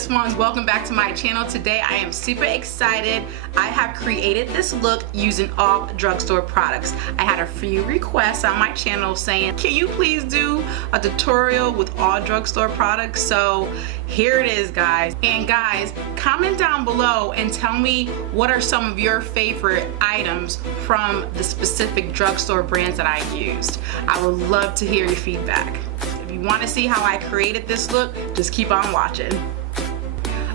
Bliss Ones, welcome back to my channel. Today I am super excited. I have created this look using all drugstore products. I had a few requests on my channel saying, can you please do a tutorial with all drugstore products? So here it is, guys. And guys, comment down below and tell me what are some of your favorite items from the specific drugstore brands that I used. I would love to hear your feedback. If you want to see how I created this look, just keep on watching.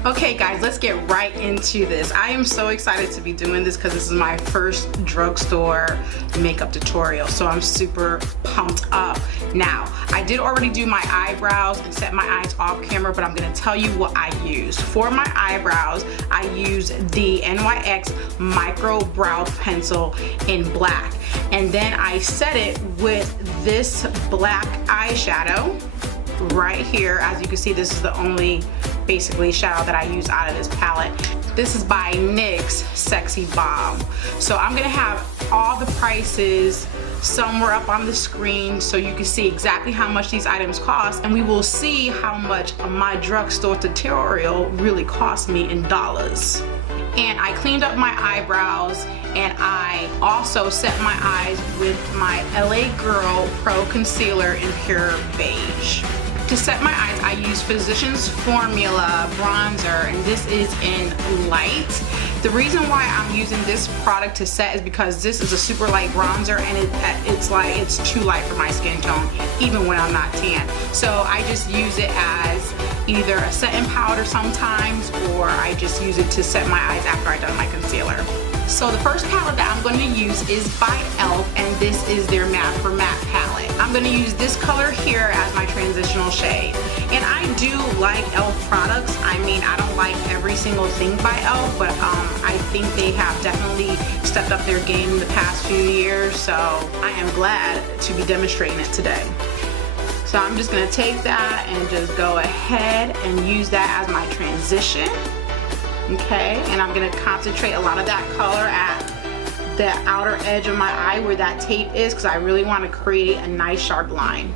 Okay guys, let's get right into this. I am so excited to be doing this because this is my first drugstore makeup tutorial, so I'm super pumped up. Now, I did already do my eyebrows and set my eyes off camera, but I'm going to tell you what I used. For my eyebrows, I used the NYX Micro Brow Pencil in black, and then I set it with this black eyeshadow right here. As you can see, this is the only basically shadow that I use out of this palette. This is by NYX Sexy Bomb. So I'm gonna have all the prices somewhere up on the screen so you can see exactly how much these items cost, and we will see how much my drugstore tutorial really cost me in dollars. And I cleaned up my eyebrows, and I also set my eyes with my LA Girl Pro Concealer in Pure Beige. To set my eyes, I use Physicians Formula bronzer, and this is in light. The reason why I'm using this product to set is because this is a super light bronzer, and it's too light for my skin tone, even when I'm not tan. So I just use it as either a setting powder sometimes, or I just use it to set my eyes after I've done my concealer. So the first palette that I'm going to use is by e.l.f., and this is their Matte for Matte palette. I'm going to use this color here as my transitional shade. And I do like e.l.f. products. I mean, I don't like every single thing by e.l.f., but I think they have definitely stepped up their game in the past few years, so I am glad to be demonstrating it today. So I'm just going to take that and just go ahead and use that as my transition. Okay, and I'm going to concentrate a lot of that color at the outer edge of my eye where that tape is, because I really want to create a nice sharp line.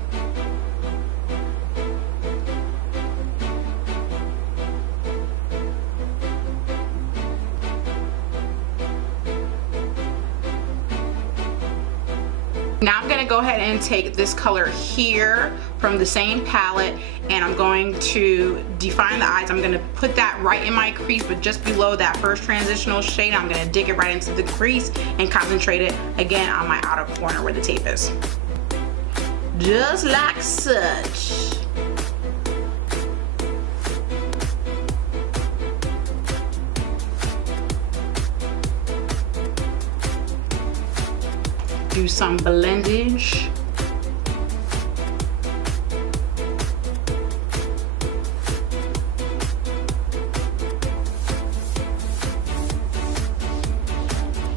Now I'm going to go ahead and take this color here from the same palette, and I'm going to define the eyes. I'm going to put that right in my crease, but just below that first transitional shade. I'm going to dig it right into the crease and concentrate it again on my outer corner where the tape is. Just like such. Do some blendage.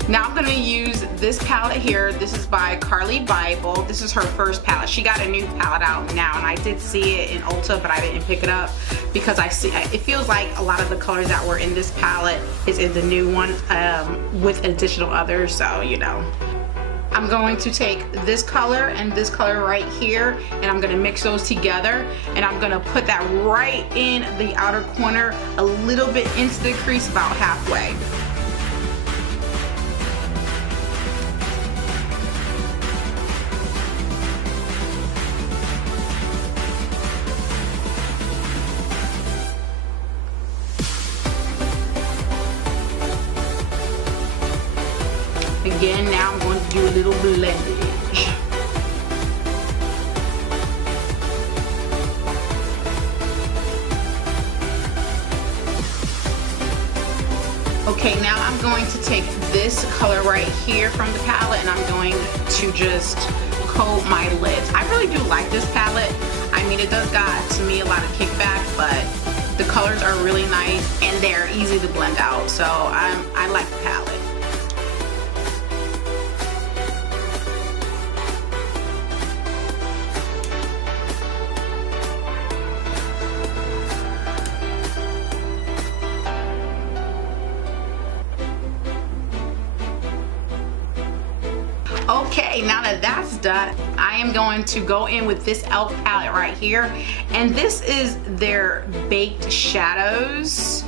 Now I'm going to use this palette here. This is by Carly Bible. This is her first palette. She got a new palette out now, and I did see it in Ulta, but I didn't pick it up because it feels like a lot of the colors that were in this palette is in the new one with additional others, so you know. I'm going to take this color and this color right here, and I'm going to mix those together, and I'm going to put that right in the outer corner, a little bit into the crease, about halfway. Again, now I'm going to do a little blendage. Okay, now I'm going to take this color right here from the palette, and I'm going to just coat my lids. I really do like this palette. I mean, it does got, to me, a lot of kickback, but the colors are really nice and they're easy to blend out, so I like the palette. Okay, now that that's done, I am going to go in with this e.l.f. palette right here, and this is their baked shadows.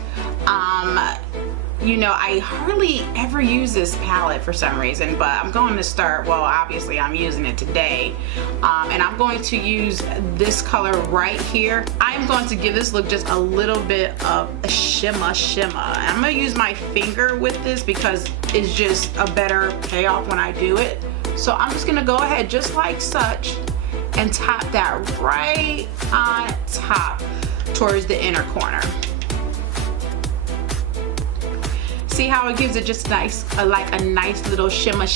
You know, I hardly ever use this palette for some reason, but I'm going to start, well, obviously I'm using it today, and I'm going to use this color right here. I'm going to give this look just a little bit of a shimmer. And I'm going to use my finger with this because it's just a better payoff when I do it. So I'm just going to go ahead just like such and tap that right on top towards the inner corner. See how it gives it just nice, like a nice little shimmer.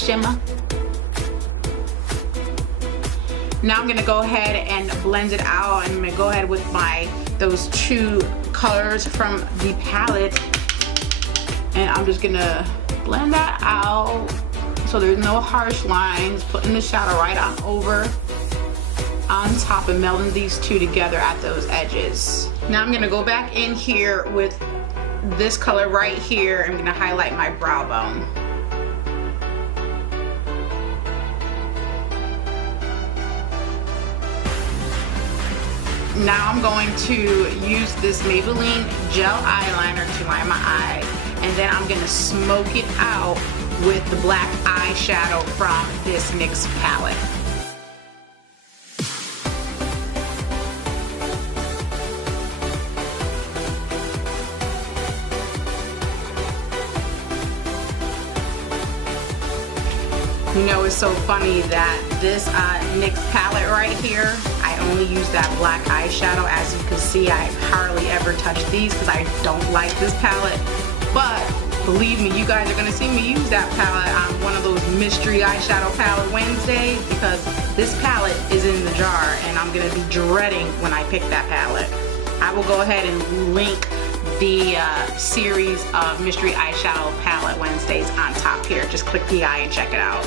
Now I'm gonna go ahead and blend it out. I'm gonna go ahead with those two colors from the palette, and I'm just gonna blend that out so there's no harsh lines, putting the shadow right on top and melding these two together at those edges. Now I'm gonna go back in here with this color right here. I'm gonna highlight my brow bone. Now I'm going to use this Maybelline gel eyeliner to line my eye, and then I'm gonna smoke it out with the black eyeshadow from this NYX palette. You know, it's so funny that this NYX palette right here, I only use that black eyeshadow. As you can see, I hardly ever touch these because I don't like this palette. But believe me, you guys are going to see me use that palette on one of those mystery eyeshadow palette Wednesdays, because this palette is in the jar and I'm going to be dreading when I pick that palette. I will go ahead and link the series of mystery eyeshadow palette Wednesdays on top here. Just click the eye and check it out.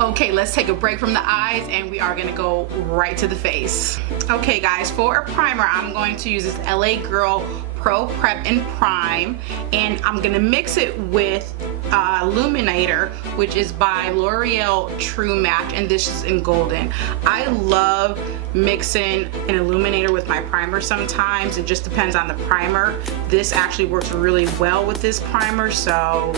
Okay, let's take a break from the eyes and we are gonna go right to the face. Okay guys, for a primer, I'm going to use this LA Girl Pro Prep and Prime, and I'm gonna mix it with Illuminator, which is by L'Oreal True Match, and this is in golden. I love mixing an illuminator with my primer sometimes. It just depends on the primer. This actually works really well with this primer, so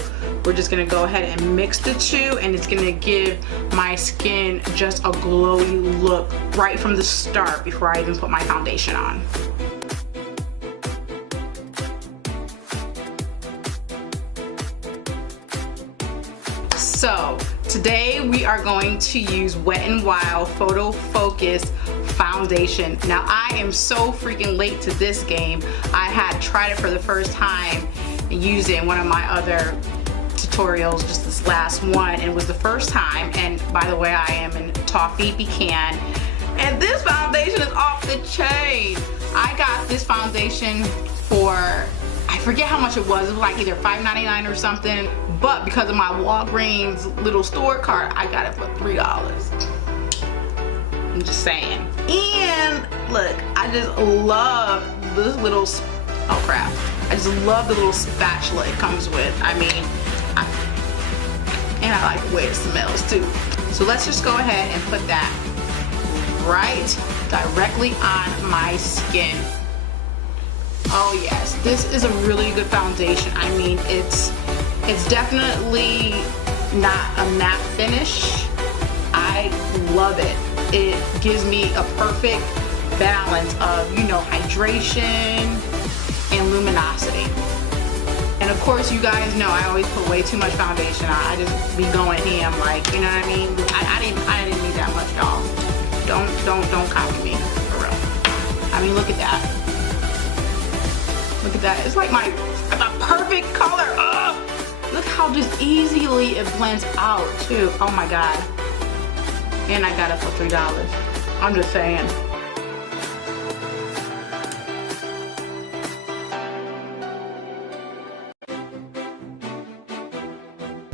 we're just gonna go ahead and mix the two, and it's gonna give my skin just a glowy look right from the start before I even put my foundation on. So today we are going to use Wet n Wild Photo Focus foundation. Now I am so freaking late to this game. I had tried it for the first time using one of my other tutorials, just this last one, and it was the first time. And by the way, I am in Toffee Pecan, and this foundation is off the chain. I got this foundation for, I forget how much it was like either $5.99 or something, but because of my Walgreens little store card, I got it for $3. I'm just saying. And look, I just love this little, oh crap, I just love the little spatula it comes with. I mean, and I like the way it smells too. So let's just go ahead and put that right directly on my skin. Oh yes, this is a really good foundation. I mean, it's definitely not a matte finish. I love it. It gives me a perfect balance of, you know, hydration and luminosity. And of course, you guys know I always put way too much foundation on. I just be going ham, like, you know what I mean? I didn't need that much, y'all. Don't copy me, for real. I mean, look at that. Look at that. It's like the perfect color. Ugh. Look how just easily it blends out too. Oh my god. And I got it for $3. I'm just saying.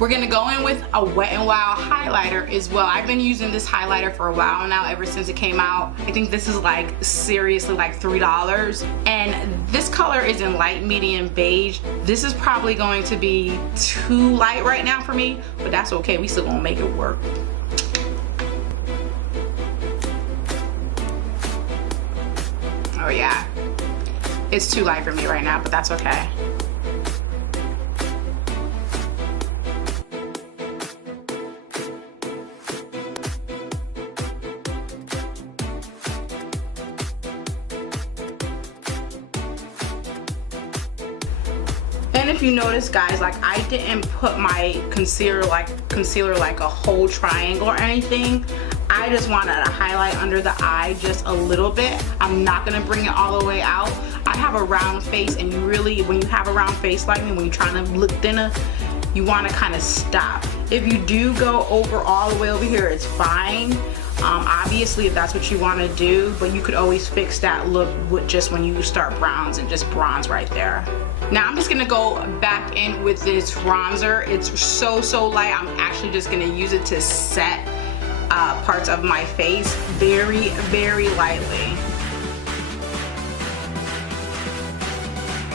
We're gonna go in with a Wet n Wild highlighter as well. I've been using this highlighter for a while now, ever since it came out. I think this is like seriously like $3. And this color is in light medium beige. This is probably going to be too light right now for me, but that's okay. We still gonna make it work. Oh yeah, it's too light for me right now, but that's okay. And if you notice, guys, like I didn't put my concealer like a whole triangle or anything. I just wanted to highlight under the eye just a little bit. I'm not gonna bring it all the way out. I have a round face, and you really, when you have a round face like me, when you're trying to look thinner, you want to kind of stop. If you do go over all the way over here, it's fine. Obviously, if that's what you want to do, but you could always fix that look with just when you start browns and just bronze right there. Now I'm just gonna go back in with this bronzer. It's so light. I'm actually just gonna use it to set parts of my face very lightly.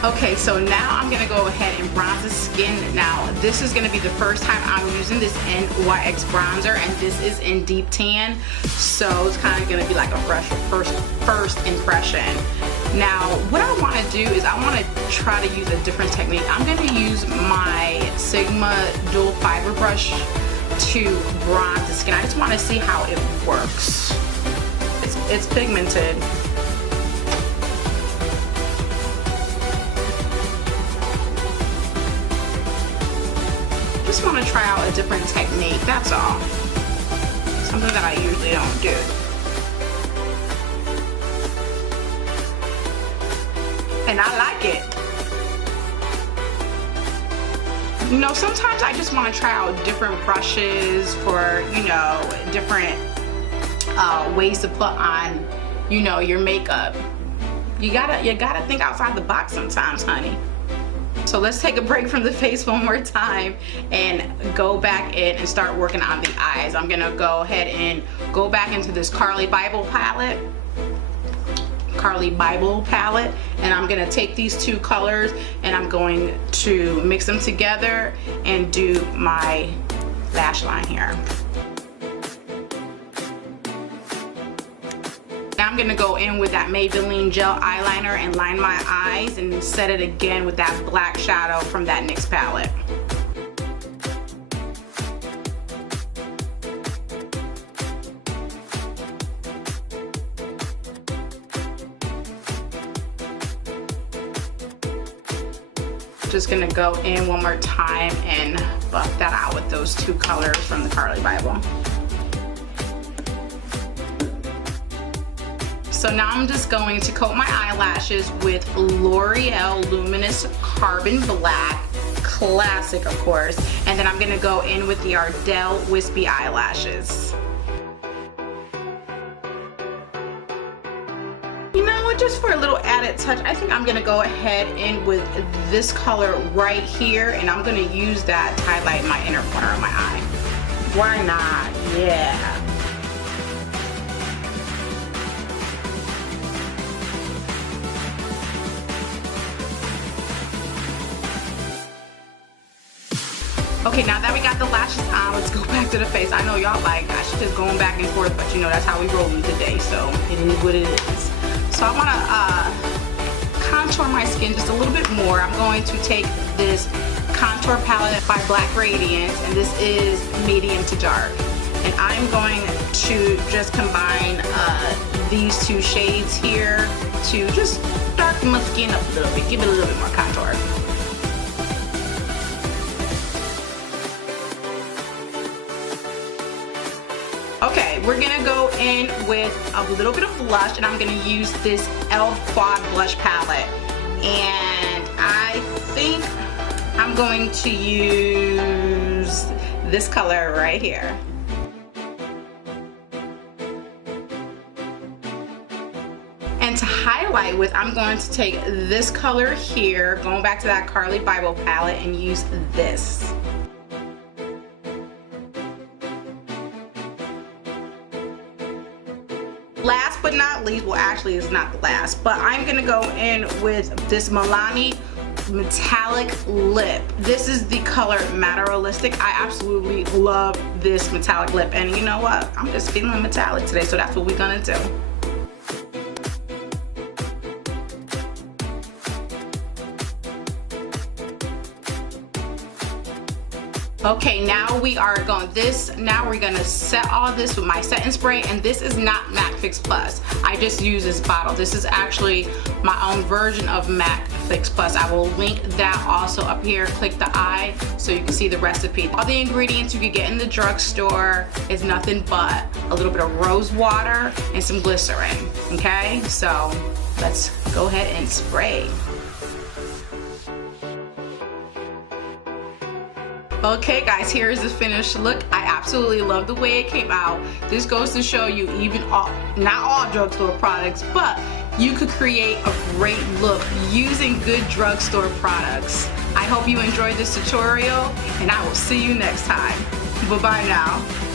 Okay, so now I'm gonna go ahead and bronze the skin. Now this is gonna be the first time I'm using this NYX bronzer, and this is in deep tan, so it's kind of gonna be like a fresh first impression. Now what I want to do is I want to try to use a different technique. I'm going to use my Sigma dual fiber brush to bronze the skin. I just want to see how it works. It's pigmented. Just want to try out a different technique, that's all. Something that I usually don't do. And I like it. You know, sometimes I just want to try out different brushes for, you know, different ways to put on, you know, your makeup. You gotta think outside the box sometimes, honey. So let's take a break from the face one more time and go back in and start working on the eyes. I'm gonna go ahead and go back into this Carly Bible palette, and I'm gonna take these two colors and I'm going to mix them together and do my lash line here. Now I'm gonna go in with that Maybelline gel eyeliner and line my eyes and set it again with that black shadow from that NYX palette. Just gonna go in one more time and buff that out with those two colors from the Carly Bible. So now I'm just going to coat my eyelashes with L'Oreal Luminous Carbon Black, classic of course, and then I'm gonna go in with the Ardell Wispy eyelashes. You know what, just for a little added touch, I think I'm gonna go ahead in with this color right here, and I'm gonna use that to highlight my inner corner of my eye. Why not? Yeah. Okay, now that we got the lashes on, let's go back to the face. I know y'all like, gosh, she's just going back and forth, but you know, that's how we rolling today, so it is what it is. So I want to contour my skin just a little bit more. I'm going to take this contour palette by Black Radiance, and this is medium to dark. And I'm going to just combine these two shades here to just darken my skin up a little bit, give it a little bit more contour. Okay, we're gonna go in with a little bit of blush, and I'm gonna use this e.l.f. Quad Blush Palette. And I think I'm going to use this color right here. And to highlight with, I'm going to take this color here, going back to that Carly Bible palette, and use this. least, well actually it's not the last, but I'm gonna go in with this Milani metallic lip. This is the color Materialistic. I absolutely love this metallic lip, and you know what? I'm just feeling metallic today, so that's what we're gonna do. Okay, now we're gonna set all this with my setting spray, and this is not MAC Fix Plus. I just use this bottle. This is actually my own version of MAC Fix Plus. I will link that also up here. Click the I so you can see the recipe. All the ingredients you can get in the drugstore is nothing but a little bit of rose water and some glycerin, okay? So let's go ahead and spray. Okay guys, here is the finished look. I absolutely love the way it came out. This goes to show you, not all drugstore products, but you could create a great look using good drugstore products. I hope you enjoyed this tutorial, and I will see you next time. Bye-bye now.